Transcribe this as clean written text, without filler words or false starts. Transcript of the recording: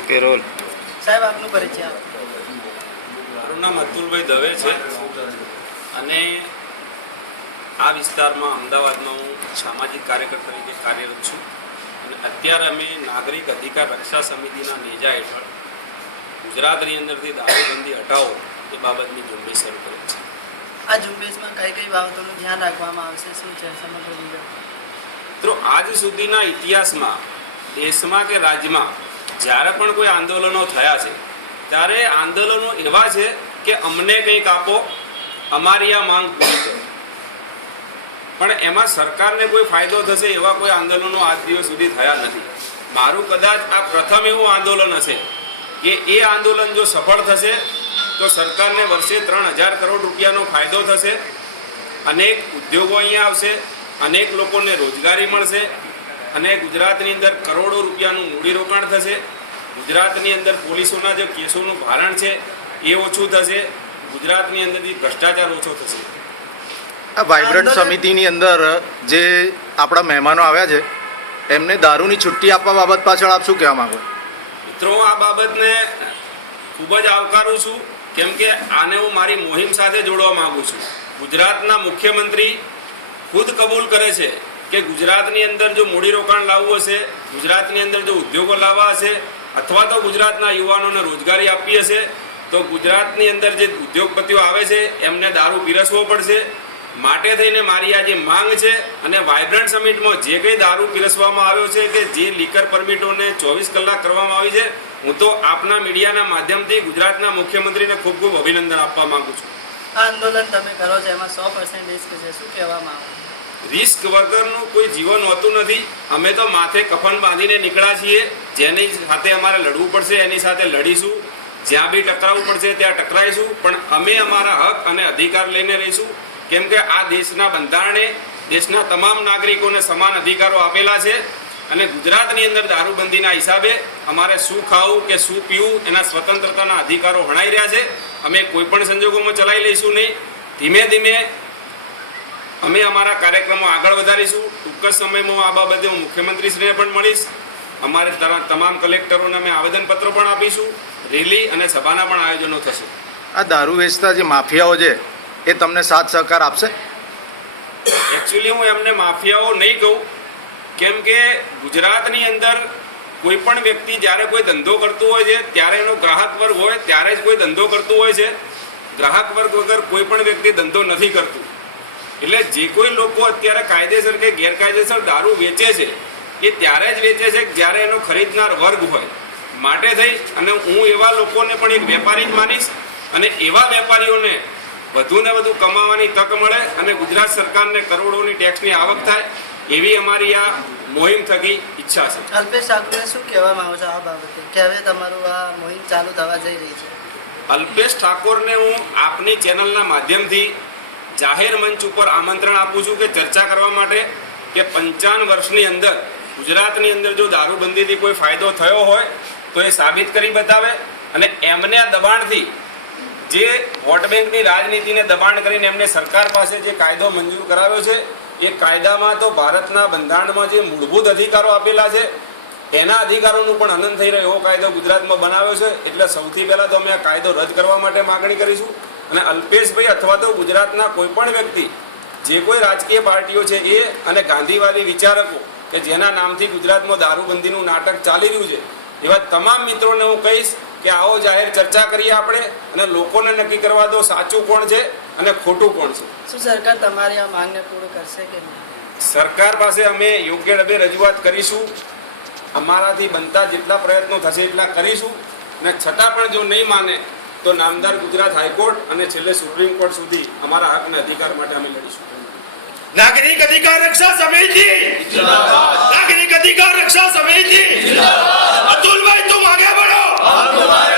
Okay role. સાહેબ આપનો પરિચય આપો. મારું નામ અતુલભાઈ દવે છે અને આ વિસ્તારમાં અમદાવાદમાં હું સામાજિક કાર્યકર તરીકે કાર્યરત છું અને અત્યારે અમે નાગરિક અધિકાર રક્ષા સમિતિના નેજા હેઠળ ગુજરાતની અંદરથી દારૂબંધી હટાવો એ બાબતની ઝુંબેશ શરૂ કરી છે. આ ઝુંબેશમાં કઈ કઈ બાબતોનું ધ્યાન રાખવામાં આવશે, શું છે સમગ્ર વિગત? તો આજ સુધીના ઇતિહાસમાં દેશમાં કે રાજ્યમાં જ્યારે પણ કોઈ આંદોલનો થયા છે ત્યારે આંદોલનો એવા છે કે અમને કંઈક આપો, અમારી આ માંગ પૂરી કરો, પણ એમાં સરકારને કોઈ ફાયદો થશે એવા કોઈ આંદોલનો આજ દિવસ સુધી થયા નથી. મારું કદાચ આ પ્રથમ એવું આંદોલન હશે કે એ આંદોલન જો સફળ થશે તો સરકારને વર્ષે 3000 કરોડ રૂપિયાનો ફાયદો થશે, અનેક ઉદ્યોગો અહીંયા આવશે, અનેક લોકોને રોજગારી મળશે અને ગુજરાતની અંદર કરોડો રૂપિયાનું મૂડીરોકાણ થશે. ગુજરાતની અંદર પોલીસોના જે કેસોનું ભારણ છે એ ઓછું થશે, ગુજરાતની અંદરથી ભ્રષ્ટાચાર ઓછો થશે. આ વાઇબ્રન્ટ સમિતિની અંદર જે આપણા મહેમાનો આવ્યા છે એમને દારૂની છુટ્ટી આપવા બાબત પાછળ આપ શું કહેવા માંગો? મિત્રો, આ બાબતને ખૂબ જ આવકારું છું, કેમ કે આને હું મારી મુહિમ સાથે જોડવા માંગુ છું. ગુજરાતના મુખ્યમંત્રી ખુદ કબૂલ કરે છે કે ગુજરાતની અંદર જો મૂડીરોકાણ લાવવું હશે, ગુજરાતની અંદર જો ઉદ્યોગો લાવવા હશે અથવા તો ગુજરાતના યુવાનોને રોજગારી આપવી હશે તો ગુજરાતની અંદર જે ઉદ્યોગપતિઓ આવે છે એમને દારૂ પીરસવો પડશે. માટે થઈને મારી આ જે માંગ છે અને વાઇબ્રન્ટ સમિટમાં જે કંઈ દારૂ પીરસવામાં આવ્યો છે કે જે લીકર પરમિટોને 24 કલાક કરવામાં આવી છે, હું તો આપના મીડિયાના માધ્યમથી ગુજરાતના મુખ્યમંત્રીને ખૂબ ખૂબ અભિનંદન આપવા માંગુ છું. આ આંદોલન તમે કરો છો એમાં 100% રિસ્ક છે, શું કહેવામાં આવે? રિસ્ક વગરનું કોઈ જીવન હોતું નથી. અમે તો માથે કફન બાંધીને નીકળ્યા છીએ. જેની સાથે અમારે લડવું પડશે એની સાથે લડીશું, જ્યાં બી ટકરાવવું પડશે ત્યાં ટકરાઈશું, પણ અમે અમારા હક અને અધિકાર લઈને રહીશું. કેમ કે આ દેશના બંધારણે દેશના તમામ નાગરિકોને સમાન અધિકારો આપેલા છે અને ગુજરાતની અંદર દારૂબંધીના હિસાબે અમારે શું ખાવું કે શું પીવું એના સ્વતંત્રતાના અધિકારો હણાઈ રહ્યા છે. અમે કોઈ પણ સંજોગોમાં ચલાવી લઈશું નહીં. ધીમે ધીમે અમે અમારા કાર્યક્રમો આગળ વધારીશું. ટૂંક જ સમયમાં આ બાબતે હું મુખ્યમંત્રીશ્રીને પણ મળીશ. અમારે તમામ કલેક્ટરોને અમે આવેદનપત્રો પણ આપીશું. રેલી અને સભાના પણ આયોજનો થશે. આ દારૂ વેચતા જે માફિયાઓ છે એ તમને સાથ સહકાર આપશે? એકચ્યુઅલી હું એમને માફિયાઓ નહીં કહું, કેમ કે ગુજરાતની અંદર કોઈ પણ વ્યક્તિ જ્યારે કોઈ ધંધો કરતું હોય છે ત્યારે એનો ગ્રાહક વર્ગ હોય ત્યારે જ કોઈ ધંધો કરતું હોય છે. ગ્રાહક વર્ગ વગર કોઈ પણ વ્યક્તિ ધંધો નથી કરતું. એટલે જે કોઈ લોકો અત્યારે કાયદેસર કે ગેરકાયદેસર દારૂ વેચે છે એ ત્યારે જ વેચે છે જ્યારે એનો ખરીદનાર વર્ગ હોય. માટે થઈ અને હું એવા લોકોને પણ એક વેપારી જ માનીશ અને એવા વેપારીઓને વધુ ને વધુ કમાવાની તક મળે અને ગુજરાત સરકારને કરોડોની ટેક્સની આવક થાય એવી અમારી આ મોહિમ થકી ઈચ્છા છે. અલ્પેશ ઠાકોરને શું કહેવા માંગો છો આ બાબતે કે હવે તમારું આ મોહિમ ચાલુ થવા જઈ રહી છે? અલ્પેશ ઠાકોરને હું આપની ચેનલના માધ્યમથી જાહેર મંચ ઉપર આમંત્રણ આપું છું કે ચર્ચા કરવા માટે કે 55 વર્ષની અંદર ગુજરાતની અંદર જો દારૂબંધીથી કોઈ ફાયદો થયો હોય તો એ સાબિત કરી બતાવે અને એમને આ દબાણથી જે વોટ બેંકની રાજનીતિને દબાણ કરીને એમને સરકાર પાસે જે કાયદો મંજૂર કરાવ્યો છે એ કાયદામાં તો ભારતના બંધારણમાં જે મૂળભૂત અધિકારો આપેલા છે એના અધિકારોનું પણ હનન થઈ રહ્યો એવો કાયદો ગુજરાતમાં બનાવ્યો છે. એટલે સૌથી પહેલાં તો અમે આ કાયદો રદ કરવા માટે માગણી કરીશું અને અલ્પેશભાઈ અથવા તો ગુજરાતના કોઈ પણ વ્યક્તિ જે કોઈ રાજકીય પાર્ટીઓ છે એ અને ગાંધીવાદી વિચારકો કે જેના નામથી ગુજરાતમાં દારૂબંધીનું નાટક ચાલી રહ્યું છે એવા તમામ મિત્રોને હું કહીશ કે આવો જાહેર ચર્ચા કરીએ આપણે અને લોકોને નક્કી કરવા દો સાચું કોણ છે અને ખોટું કોણ છે. શું સરકાર તમારી આ માંગને પૂરું કરશે કે નહીં? સરકાર પાસે અમે યોગ્ય ઢબે રજૂઆત કરીશું. અમારાથી બનતા જેટલા પ્રયત્નો થશે એટલા કરીશું અને છતાં પણ જો નહીં માને તો નામદાર ગુજરાત હાઈકોર્ટ અને છેલ્લે સુપ્રીમ કોર્ટ સુધી અમારા હક અને અધિકાર માટે અમે લડીશું. नागरिक अधिकार रक्षा समिति जिंदाबाद, नागरिक अधिकार रक्षा समिति जिंदाबाद। अतुल भाई तुम आगे बढ़ो, हम तुम्हारे